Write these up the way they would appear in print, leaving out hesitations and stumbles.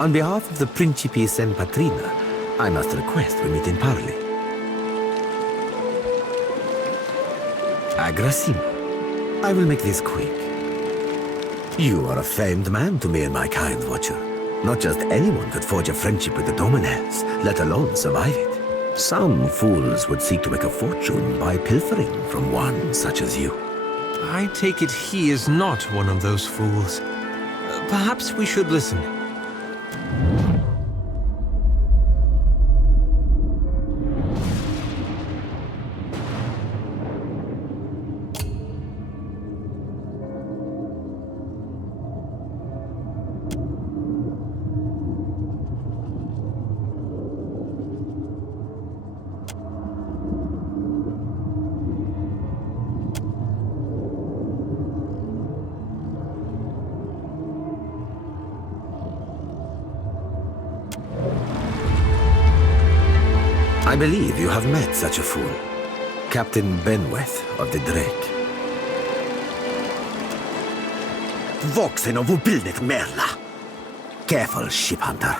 On behalf of the Principes and Patrina, I must request we meet in parley. Agrasimo, I will make this quick. You are a famed man to me and my kind, Watcher. Not just anyone could forge a friendship with the Dominaires, let alone survive it. Some fools would seek to make a fortune by pilfering from one such as you. I take it he is not one of those fools. Perhaps we should listen. I believe you have met such a fool. Captain Benweth of the Drake. Voxen of Ubilnet Merla. Careful, ship hunter.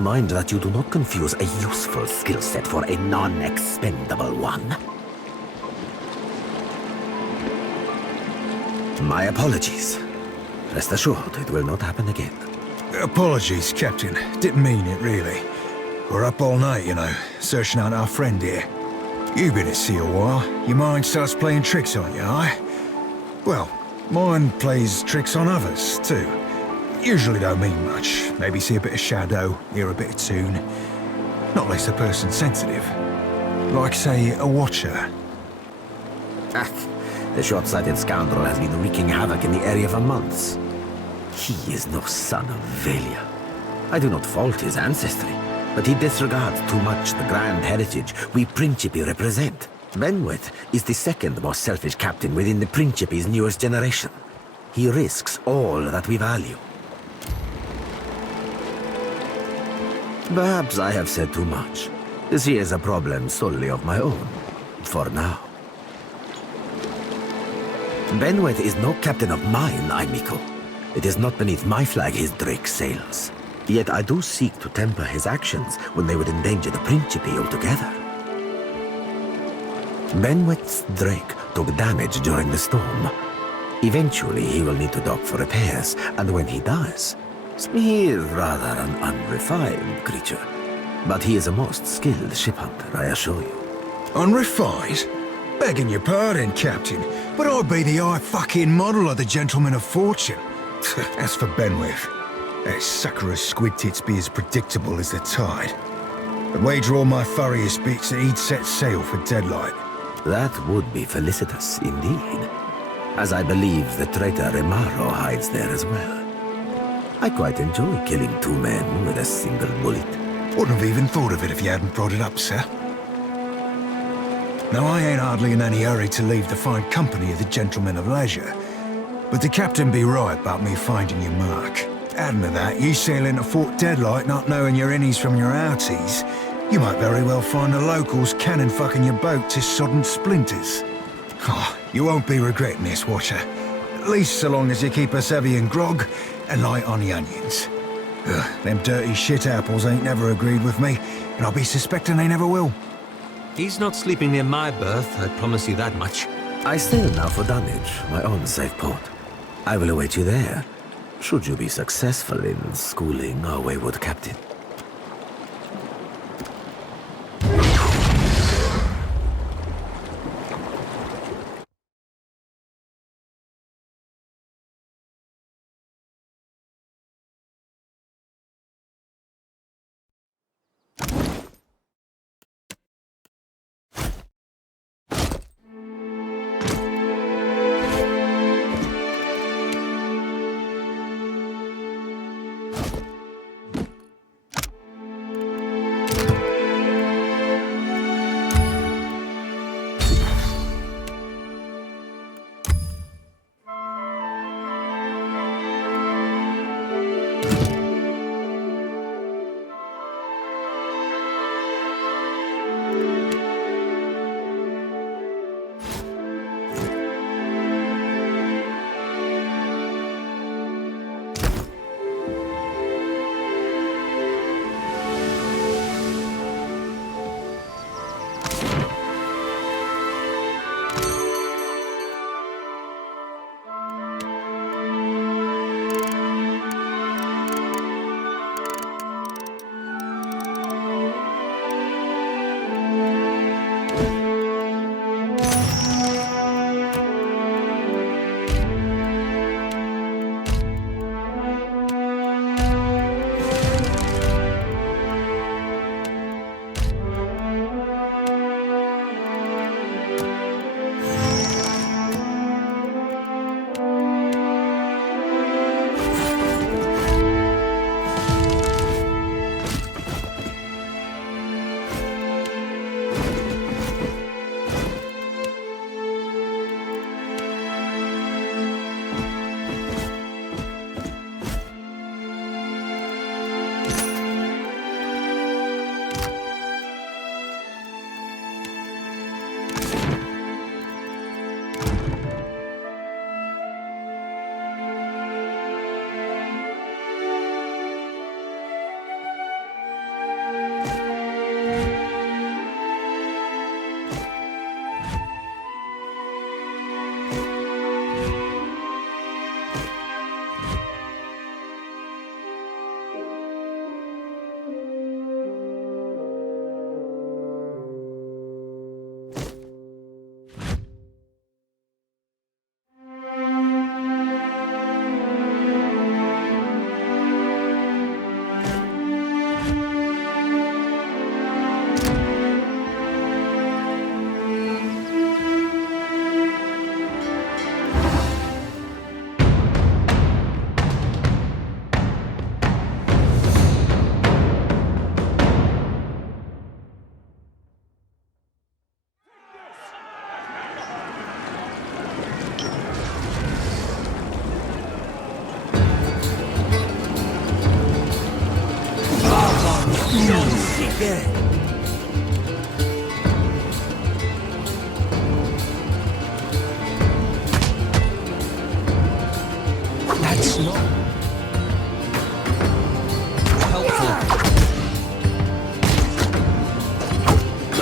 Mind that you do not confuse a useful skill set for a non-expendable one. My apologies. Rest assured, it will not happen again. Apologies, Captain. Didn't mean it, really. We're up all night, you know, searching out our friend here. You've been at sea a while. Your mind starts playing tricks on you, eh? Well, mine plays tricks on others, too. Usually don't mean much. Maybe see a bit of shadow, hear a bit of tune. Not less a person sensitive. Like, say, a watcher. Ah, the short-sighted scoundrel has been wreaking havoc in the area for months. He is no son of Velia. I do not fault his ancestry, but he disregards too much the grand heritage we Principi represent. Benweth is the second most selfish captain within the Principi's newest generation. He risks all that we value. Perhaps I have said too much. This is a problem solely of my own. For now. Benweth is no captain of mine, Aimiko. It is not beneath my flag his Drake sails. Yet I do seek to temper his actions when they would endanger the Principe altogether. Benweth's Drake took damage during the storm. Eventually he will need to dock for repairs, and when he does, he is rather an unrefined creature. But he is a most skilled ship hunter, I assure you. Unrefined? Begging your pardon, Captain, but I'd be the fucking model of the Gentleman of Fortune. As for Benweth, that sucker of squid tits be as predictable as the tide. I'd wager all my furriest bits that he'd set sail for Deadlight. That would be felicitous indeed, as I believe the traitor Remaro hides there as well. I quite enjoy killing two men with a single bullet. Wouldn't have even thought of it if you hadn't brought it up, sir. Now, I ain't hardly in any hurry to leave the fine company of the Gentlemen of Leisure, but the captain be right about me finding your mark. Adding to that, you sail into Fort Deadlight not knowing your innies from your outies, you might very well find the locals cannon fucking your boat to sodden splinters. Oh, you won't be regretting this, Watcher. At least so long as you keep us heavy in grog and light on the onions. Ugh, them dirty shit apples ain't never agreed with me, and I'll be suspecting they never will. He's not sleeping near my berth, I promise you that much. I sail now for Dunwich, my own safe port. I will await you there, should you be successful in schooling our wayward captain.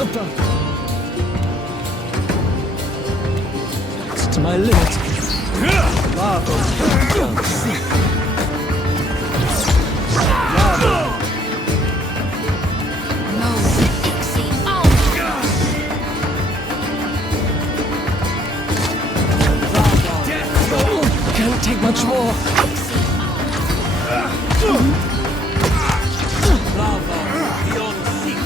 It's to my limit. Lava beyond sea. Lava. Can't take much more. Lava beyond sea.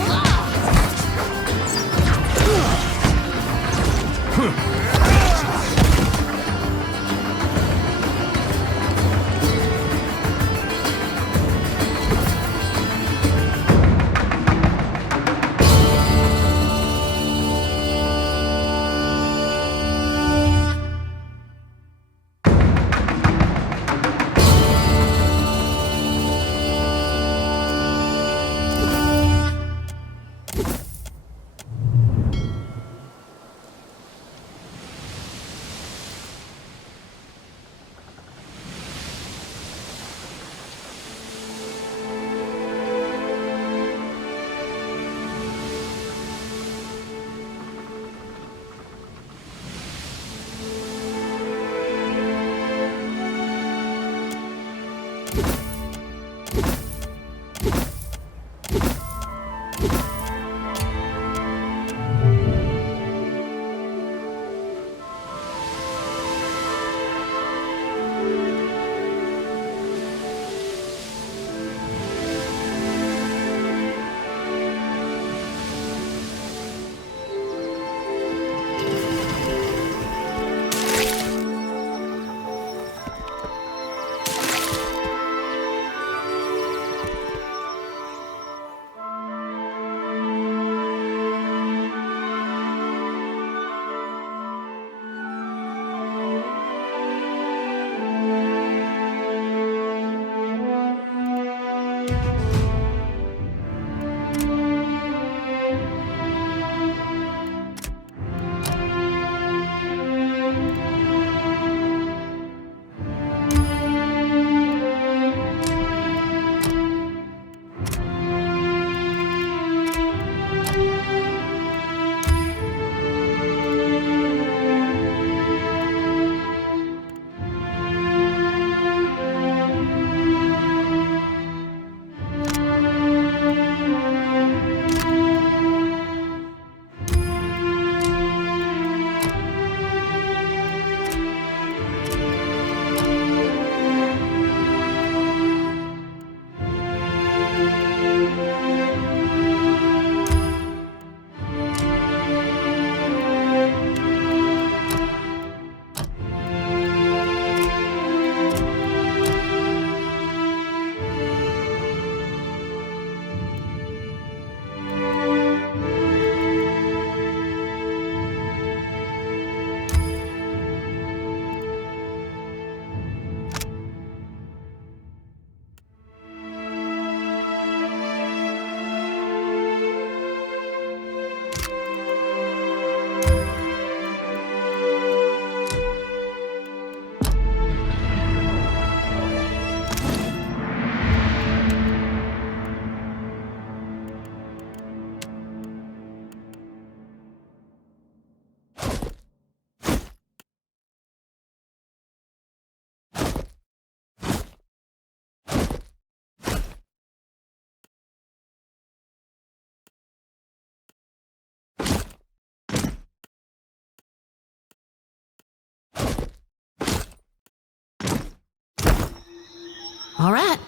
All right.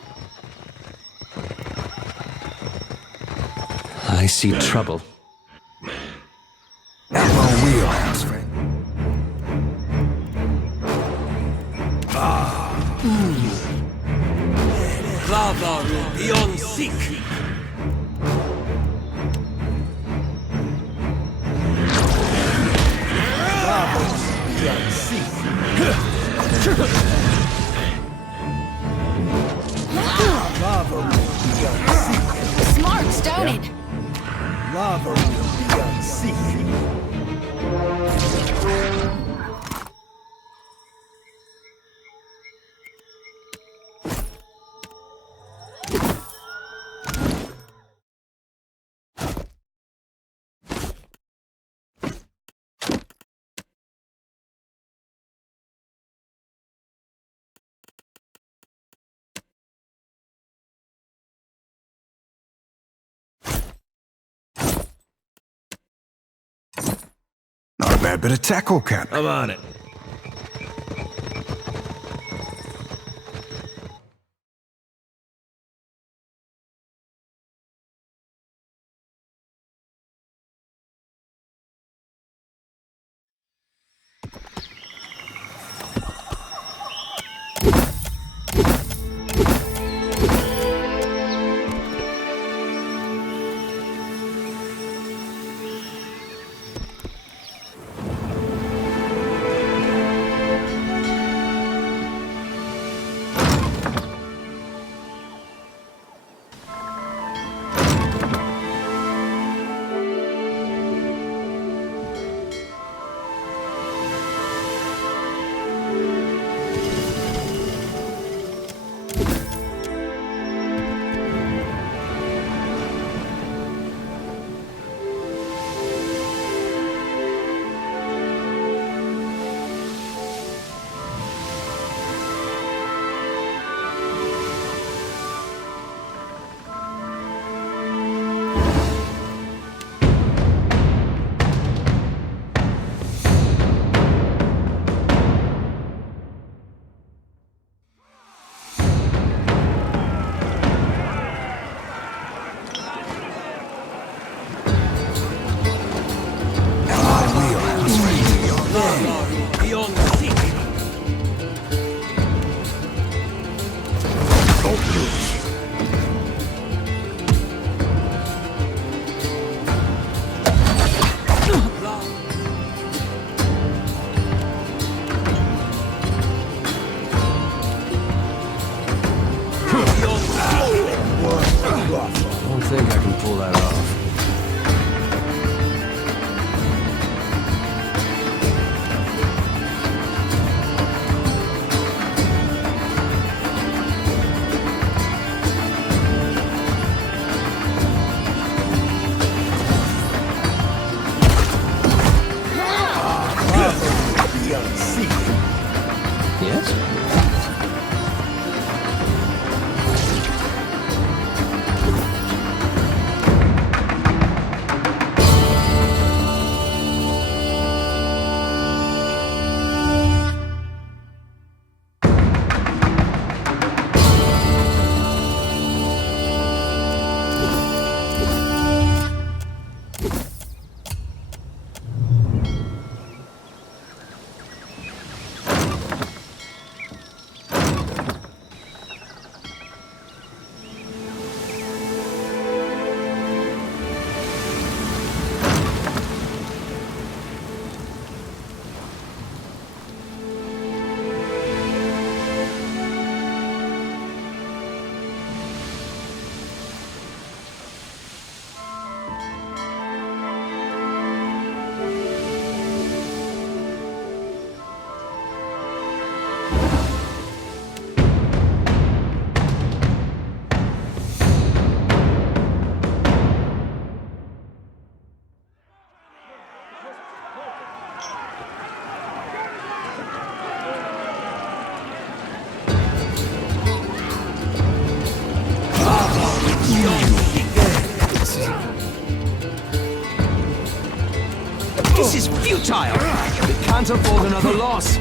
I see trouble. Out my wheelhouse, friend. Lava beyond seek. Lava beyond seek. Lava beyond seek. Smart, don't it? Lava beyond seek. a bit of tackle, Cap. I'm on it. I don't think I can pull that off. Yes? This is futile! We can't afford another loss.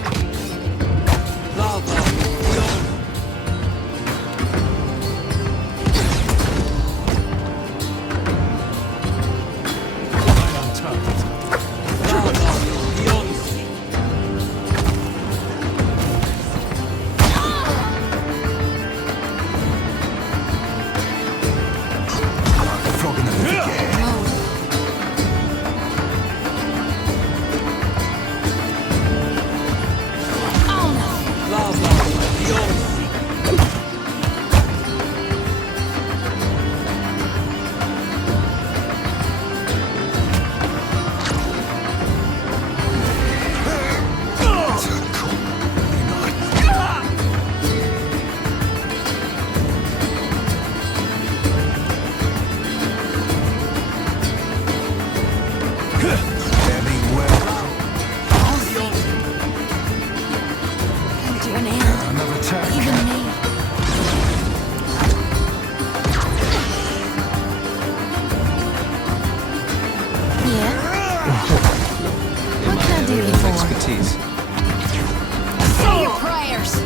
expertise. Say your prayers.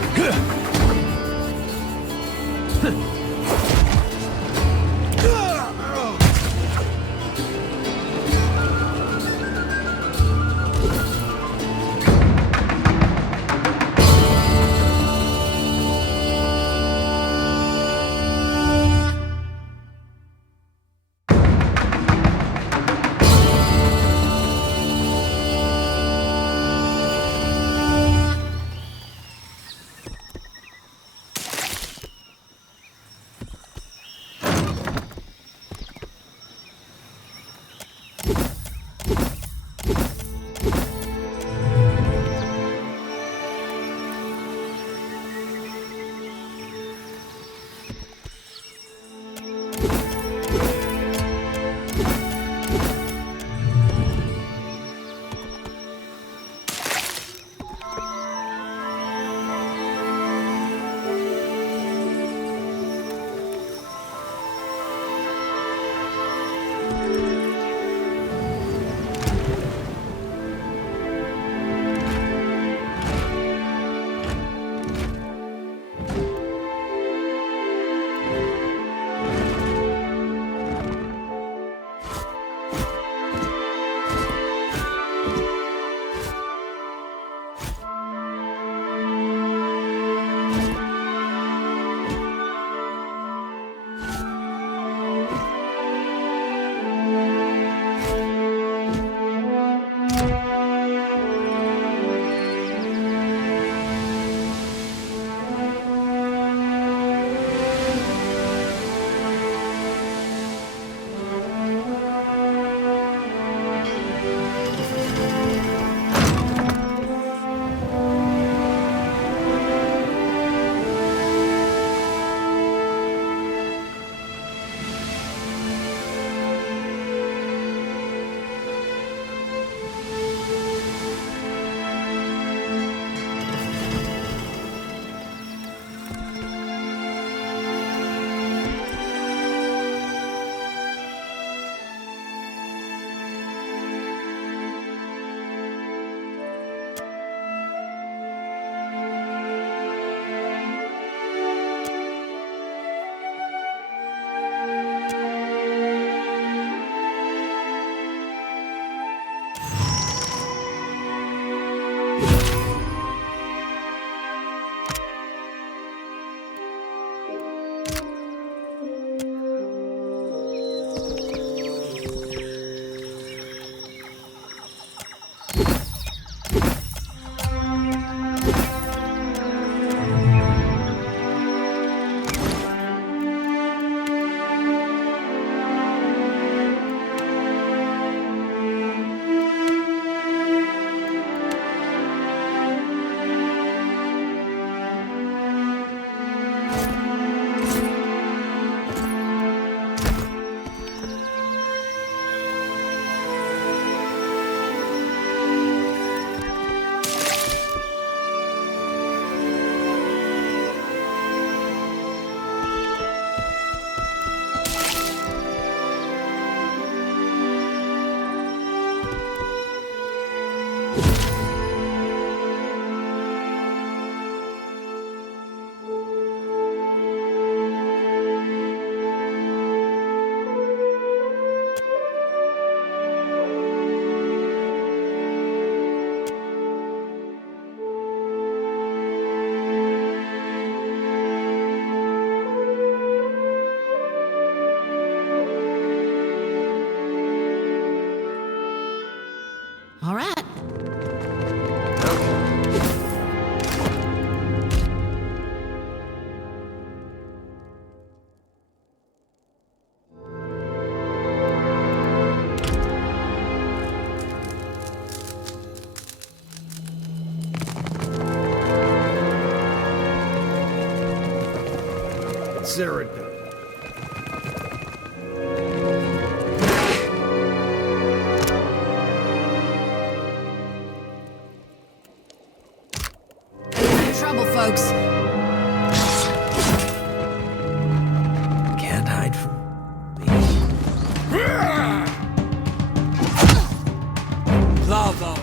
All right. Consider it done. Trouble, folks. Can't hide from me. Lava.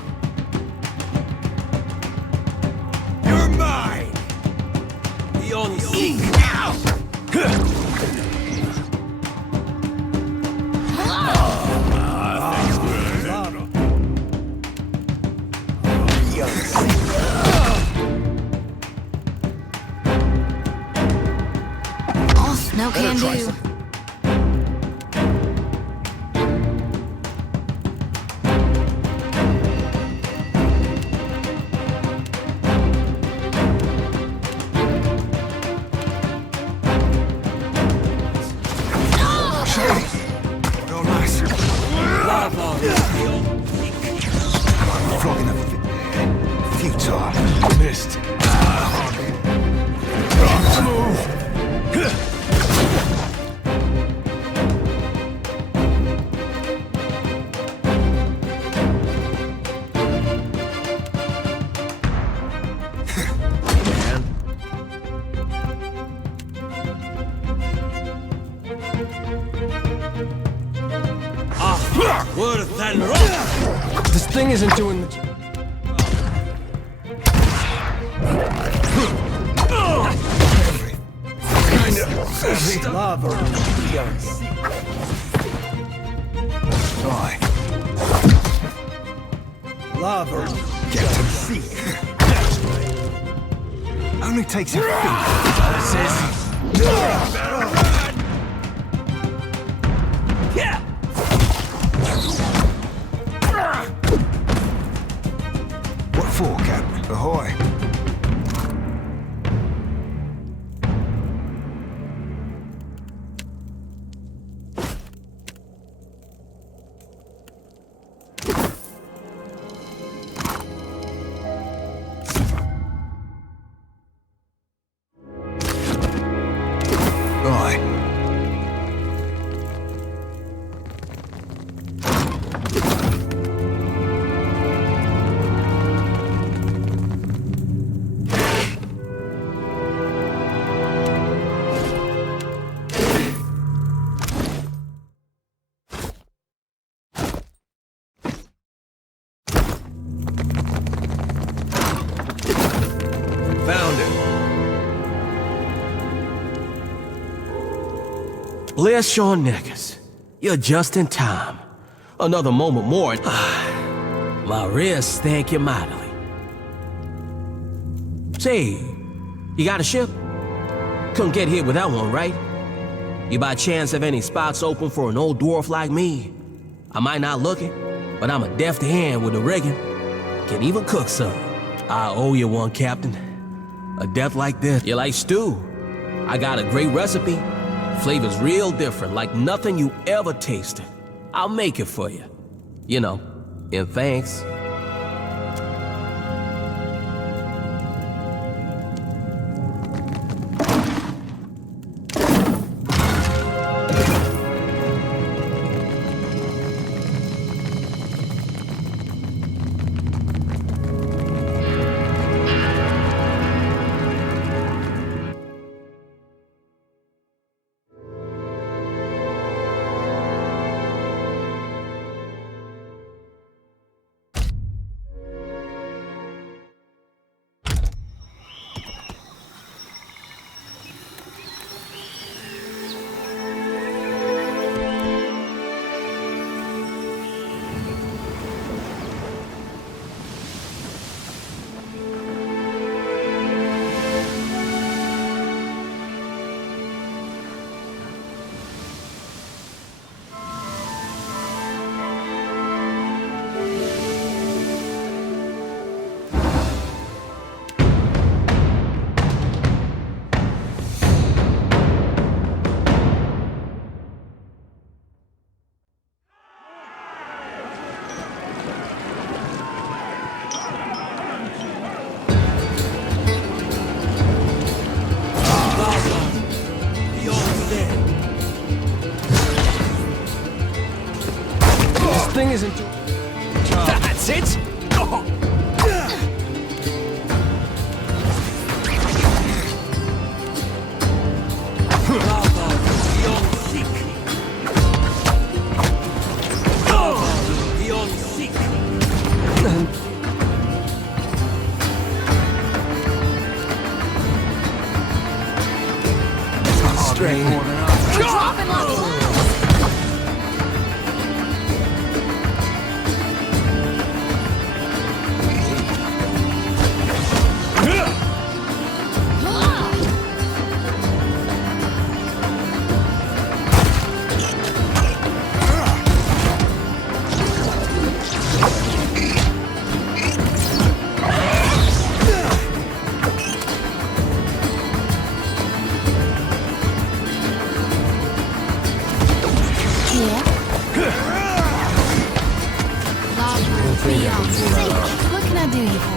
can do. Real nice. Flogging a futile. Missed. Worth and rock. This thing isn't doing the... Lava will be unseated. Aye. Lava will be unseated. Only takes a feet. What for, Captain? Ahoy. Aye. Found it. Bless your knickers. You're just in time. Another moment more and... my wrists thank you mightily. Say, you got a ship? Couldn't get here without one, right? You by chance have any spots open for an old dwarf like me? I might not look it, but I'm a deft hand with the rigging. Can even cook some. I owe you one, Captain. A death like this, you like stew. I got a great recipe. Flavor's real different, like nothing you ever tasted. I'll make it for you. You know, in thanks. Thing isn't... That's it! Strain. Dropping like flies. beyond sick. What can I do you for?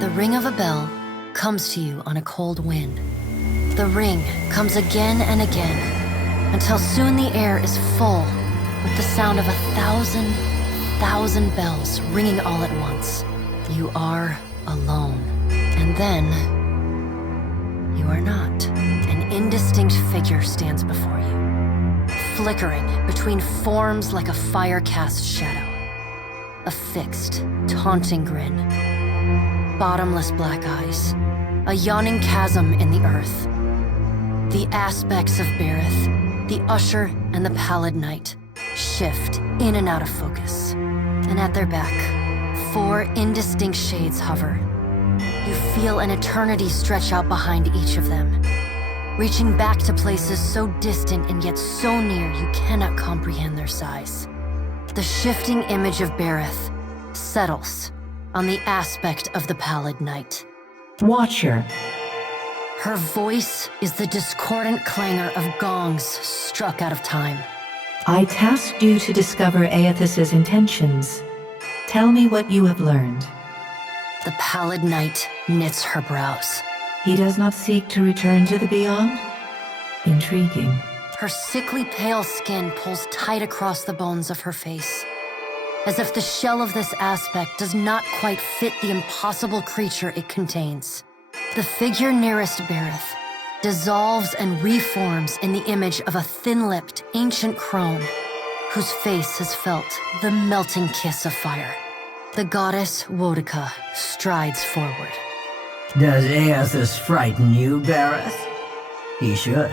The ring of a bell comes to you on a cold wind. The ring comes again and again, until soon the air is full with the sound of 1,000 bells ringing all at once. You are alone. And then, you are not. An indistinct figure stands before you, flickering between forms like a fire-cast shadow. A fixed, taunting grin. Bottomless black eyes. A yawning chasm in the earth. The aspects of Berith, the Usher and the Pallid Knight, shift in and out of focus. And at their back, 4 indistinct shades hover. You feel an eternity stretch out behind each of them, reaching back to places so distant and yet so near you cannot comprehend their size. The shifting image of Berith settles on the aspect of the Pallid Knight. Watcher. Her voice is the discordant clangor of gongs struck out of time. I tasked you to discover Aethys's intentions. Tell me what you have learned. The Pallid Knight knits her brows. He does not seek to return to the Beyond? Intriguing. Her sickly pale skin pulls tight across the bones of her face, as if the shell of this aspect does not quite fit the impossible creature it contains. The figure nearest Berith dissolves and reforms in the image of a thin-lipped, ancient crone whose face has felt the melting kiss of fire. The goddess Wodica strides forward. Does Aethys frighten you, Berith? He should.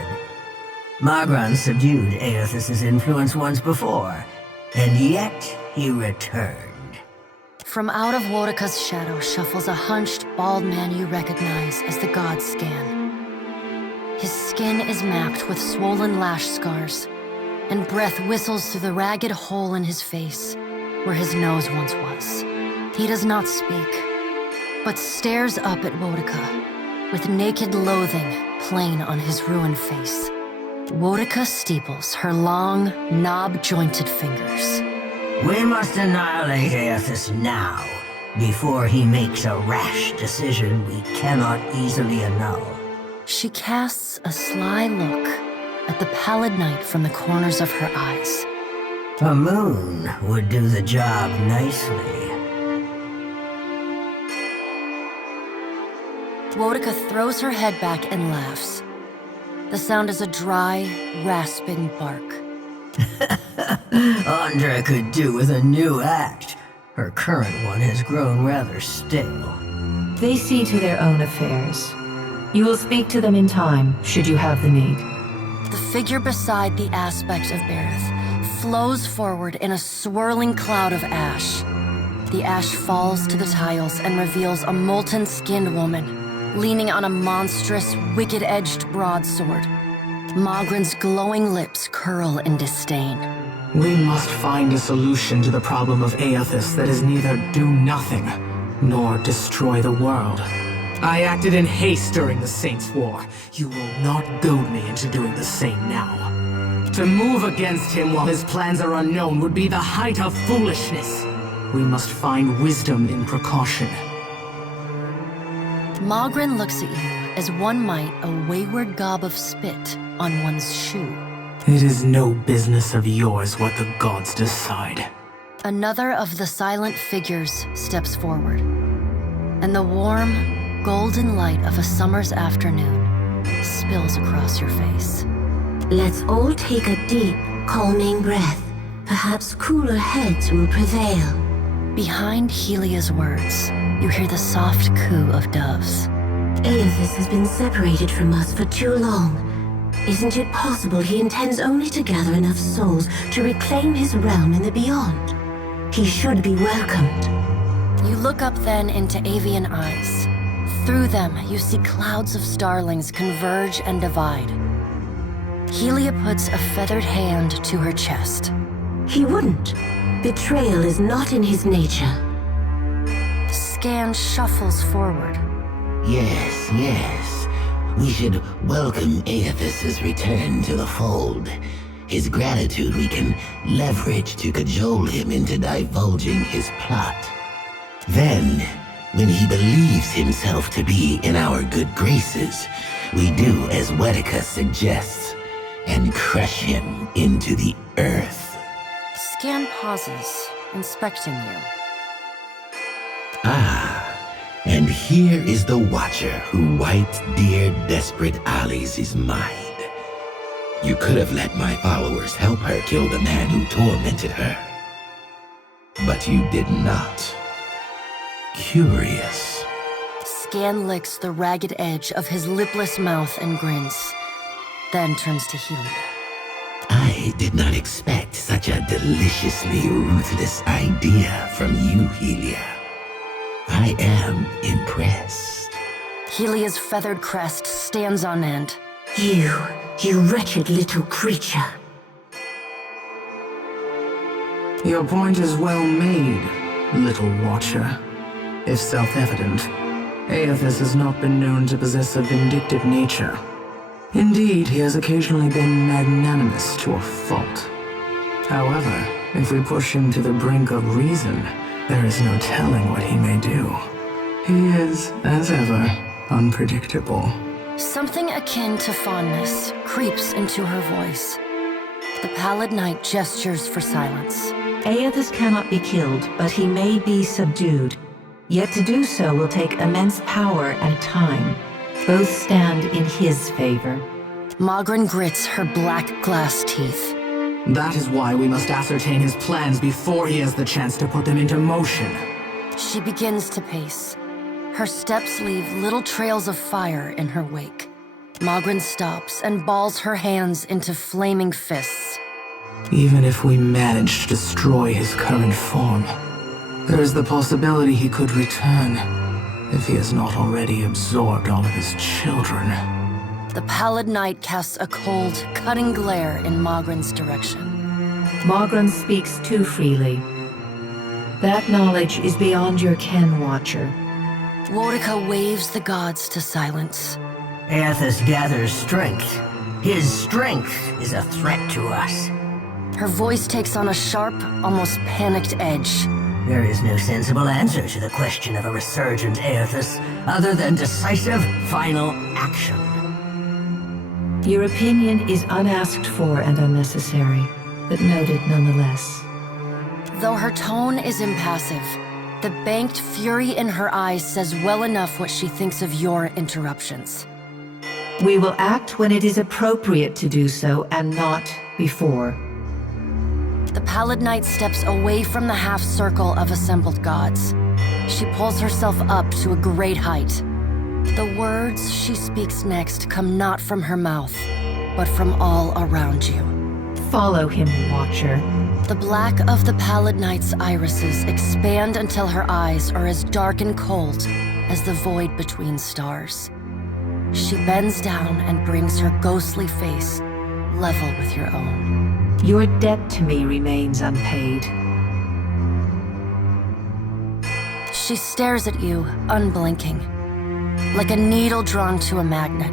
Magran subdued Aethys's influence once before, and yet he returned. From out of Wodica's shadow shuffles a hunched, bald man you recognize as the god Scan. His skin is mapped with swollen lash scars, and breath whistles through the ragged hole in his face where his nose once was. He does not speak, but stares up at Wodica with naked loathing plain on his ruined face. Wodica steeples her long, knob-jointed fingers. We must annihilate Aethys now, before he makes a rash decision we cannot easily annul. She casts a sly look at the Pallid Knight from the corners of her eyes. A moon would do the job nicely. Wodica throws her head back and laughs. The sound is a dry, rasping bark. Andra could do with a new act. Her current one has grown rather stale. They see to their own affairs. You will speak to them in time, should you have the need. The figure beside the aspect of Berith flows forward in a swirling cloud of ash. The ash falls to the tiles and reveals a molten-skinned woman, leaning on a monstrous, wicked-edged broadsword. Magran's glowing lips curl in disdain. We must find a solution to the problem of Aethys that is neither do nothing, nor destroy the world. I acted in haste during the Saints' War. You will not goad me into doing the same now. To move against him while his plans are unknown would be the height of foolishness. We must find wisdom in precaution. Magran looks at you as one might a wayward gob of spit on one's shoe. It is no business of yours what the gods decide. Another of the silent figures steps forward, and the warm, golden light of a summer's afternoon spills across your face. Let's all take a deep, calming breath. Perhaps cooler heads will prevail. Behind Helia's words, you hear the soft coo of doves. Aethys has been separated from us for too long. Isn't it possible he intends only to gather enough souls to reclaim his realm in the Beyond? He should be welcomed. You look up then into avian eyes. Through them, you see clouds of starlings converge and divide. Helia puts a feathered hand to her chest. He wouldn't. Betrayal is not in his nature. Scan shuffles forward. Yes, yes. We should welcome Aethys's return to the fold. His gratitude we can leverage to cajole him into divulging his plot. Then, when he believes himself to be in our good graces, we do as Wodica suggests, and crush him into the earth. Scan pauses, inspecting you. Ah, and here is the Watcher who wiped dear desperate Alice's mind. You could have let my followers help her kill the man who tormented her. But you did not. Curious. Scan licks the ragged edge of his lipless mouth and grins. then turns to Helia. I did not expect such a deliciously ruthless idea from you, Helia. I am impressed. Helia's feathered crest stands on end. You wretched little creature. Your point is well made, little watcher. If self-evident, Aethys has not been known to possess a vindictive nature. Indeed, he has occasionally been magnanimous to a fault. However, if we push him to the brink of reason, there is no telling what he may do. He is, as ever, unpredictable. Something akin to fondness creeps into her voice. The Pallid Knight gestures for silence. Aethys cannot be killed, but he may be subdued. Yet to do so will take immense power and time. Both stand in his favor. Magran grits her black glass teeth. That is why we must ascertain his plans before he has the chance to put them into motion. She begins to pace. Her steps leave little trails of fire in her wake. Magran stops and balls her hands into flaming fists. Even if we manage to destroy his current form, there is the possibility he could return, if he has not already absorbed all of his children. The Pallid Knight casts a cold, cutting glare in Magran's direction. Magran speaks too freely. That knowledge is beyond your ken, Watcher. Woedica waves the gods to silence. Aethys gathers strength. His strength is a threat to us. Her voice takes on a sharp, almost panicked edge. There is no sensible answer to the question of a resurgent Aethys other than decisive, final action. Your opinion is unasked for and unnecessary, but noted nonetheless. Though her tone is impassive, the banked fury in her eyes says well enough what she thinks of your interruptions. We will act when it is appropriate to do so, and not before. The Pallid Knight steps away from the half-circle of assembled gods. She pulls herself up to a great height. The words she speaks next come not from her mouth, but from all around you. Follow him, Watcher. The black of the Pallid Knight's irises expand until her eyes are as dark and cold as the void between stars. She bends down and brings her ghostly face level with your own. Your debt to me remains unpaid. She stares at you, unblinking. Like a needle drawn to a magnet,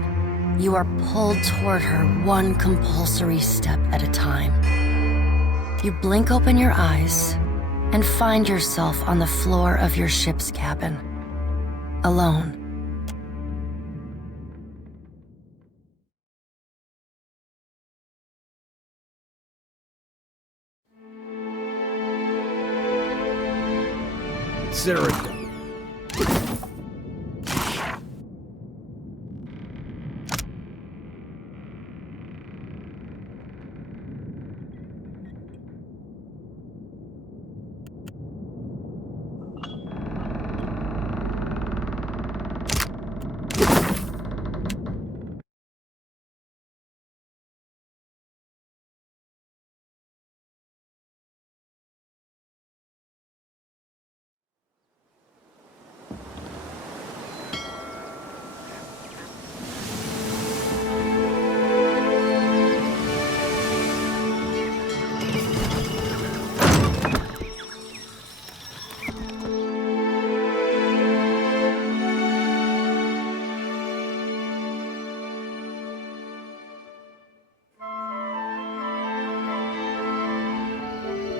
you are pulled toward her one compulsory step at a time. You blink open your eyes and find yourself on the floor of your ship's cabin, alone. xaurip.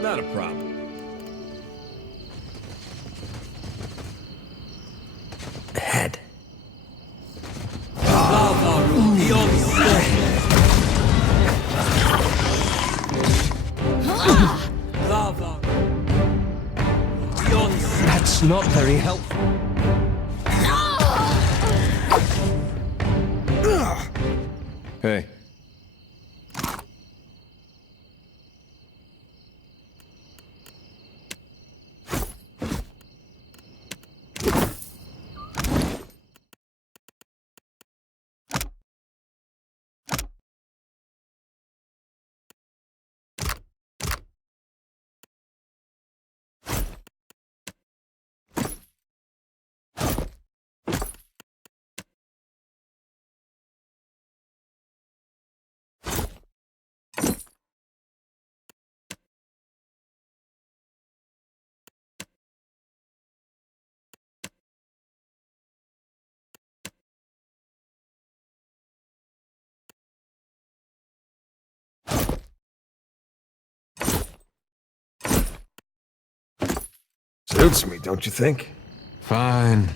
Not a problem. Head. That's not very helpful. Hey. Suits me, don't you think? Fine.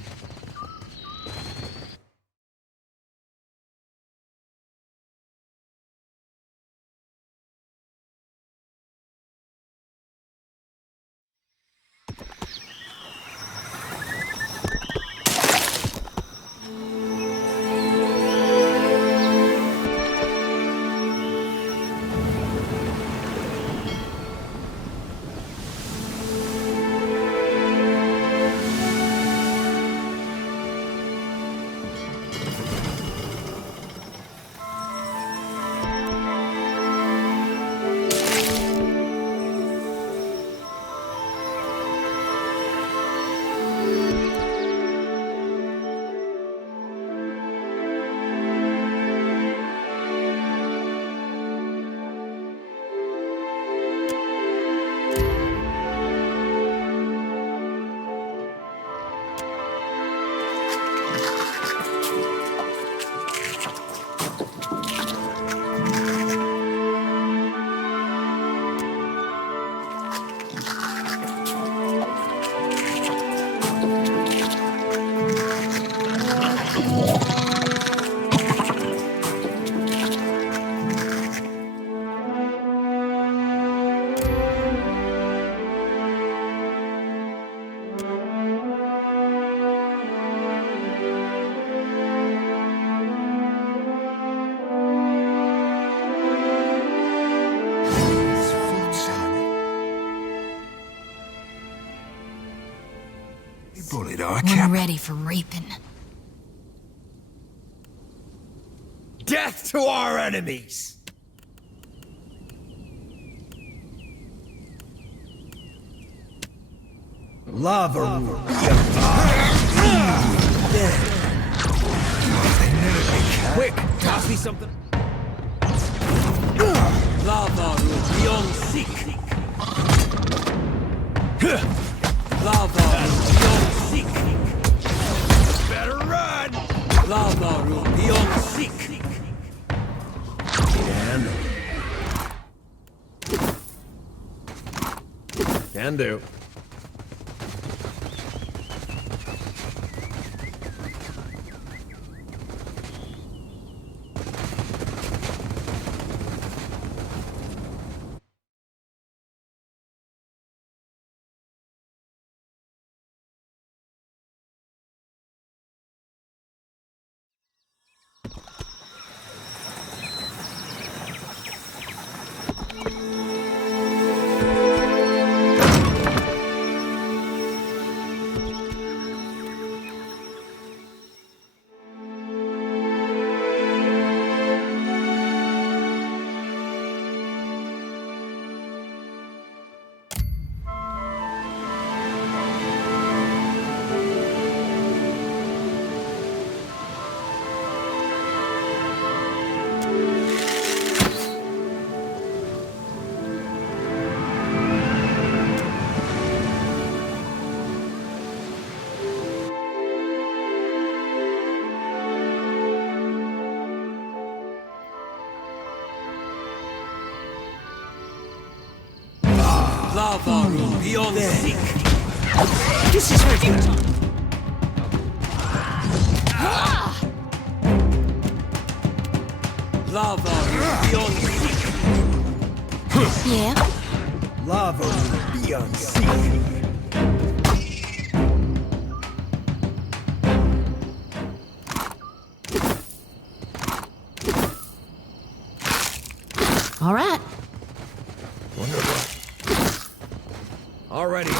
Bullet We're ready for reaping. Death to our enemies! Lava room. Quick, toss me something. Lava room beyond seek. Lava room beyond seek. Better run. Lava room beyond seek. Can do. Lava room beyond seek. This is what you Lava room beyond seek. Yeah? Lava room beyond seek. All right. Wonder what? Already.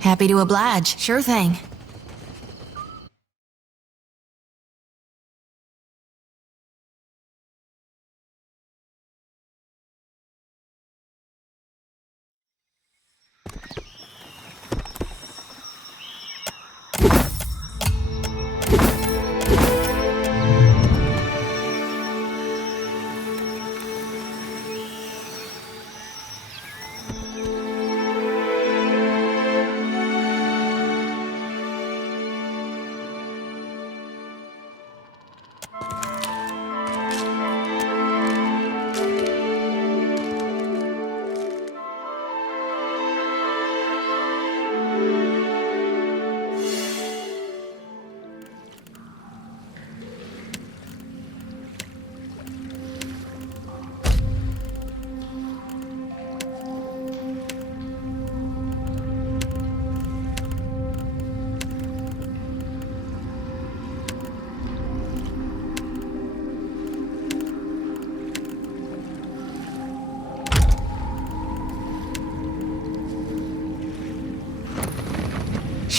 Happy to oblige. Sure thing.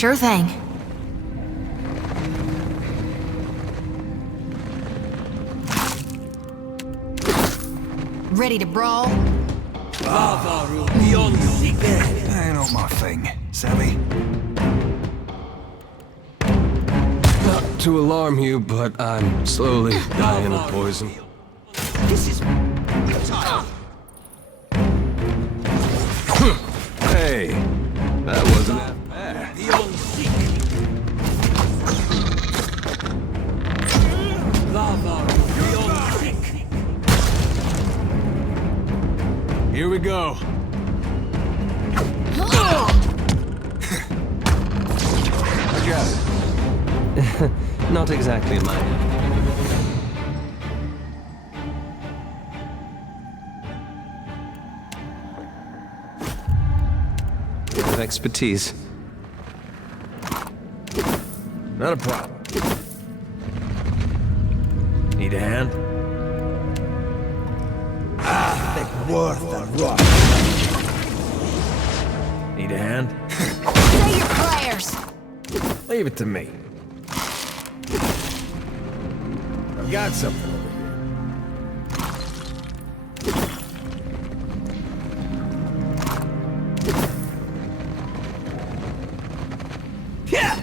Sure thing. Ready to brawl? Lavaru beyond seek. That ain't my thing, savvy? Not to alarm you, but I'm slowly dying of poison. This is Hey, that wasn't that bad. beyond seek. Lavaru beyond seek. Here we go. I got it. Not exactly mine. Of expertise. Not a problem. Need a hand? Think worth the rock. Need a hand? Say your prayers! Leave it to me. I've got something over here. Yeah!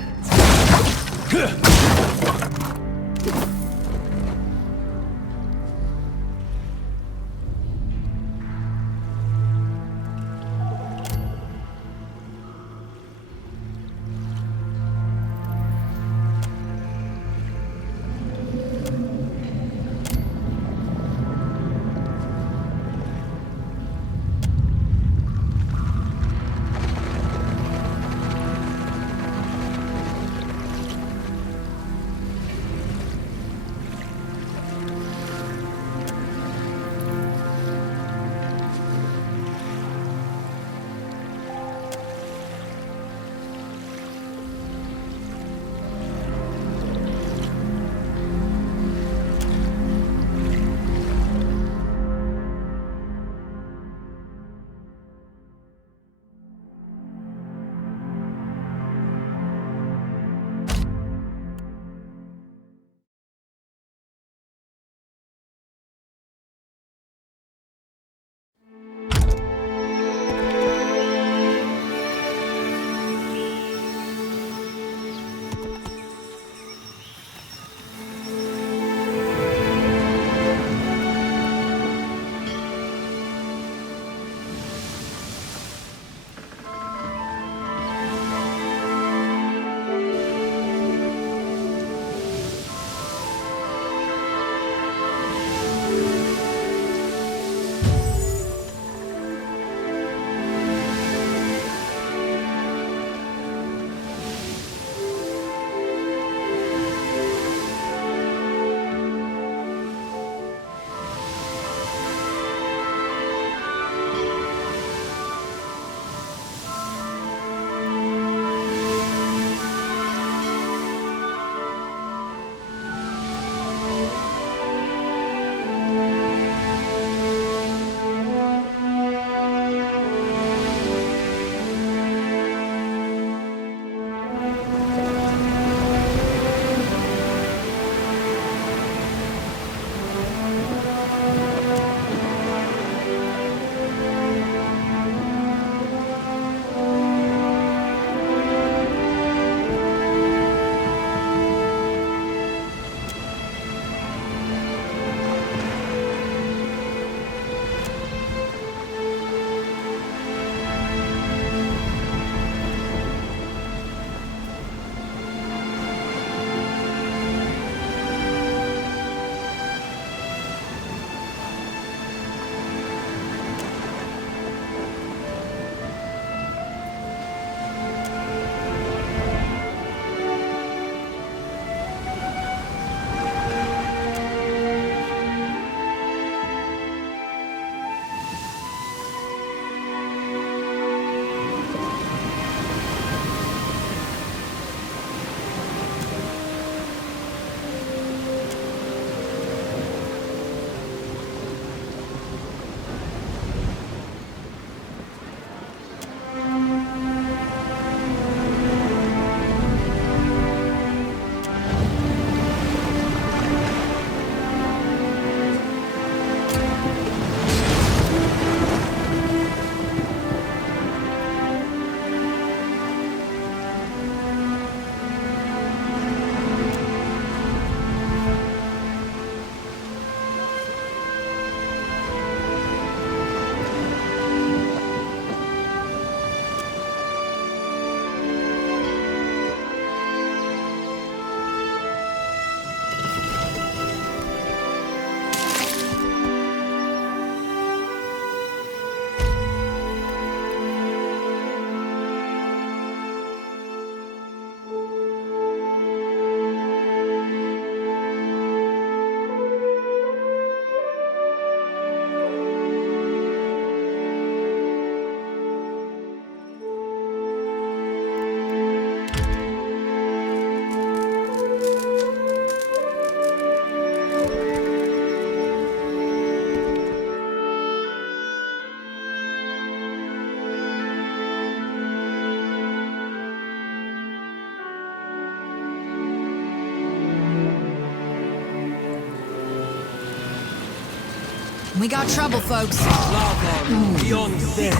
We got trouble, folks. Lava room beyond there.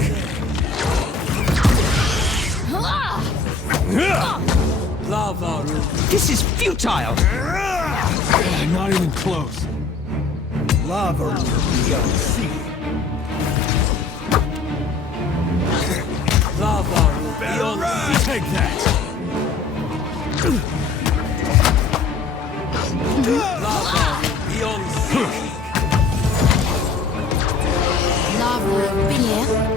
Lava room. This is futile! Not even close. Lava room beyond sea. Lava room beyond sea. Take that. Lava room beyond sea. Lava room, yeah.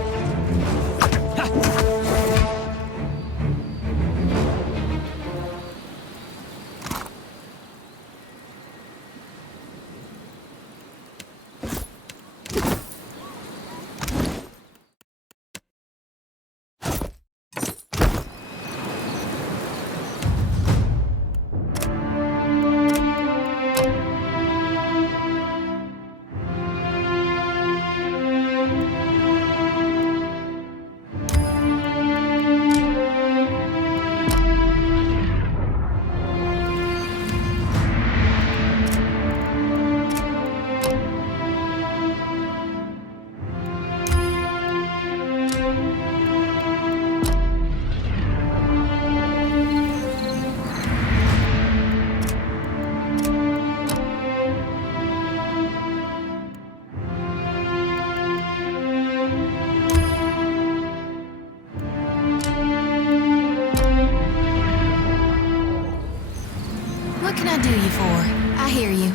What can I do you for? I hear you.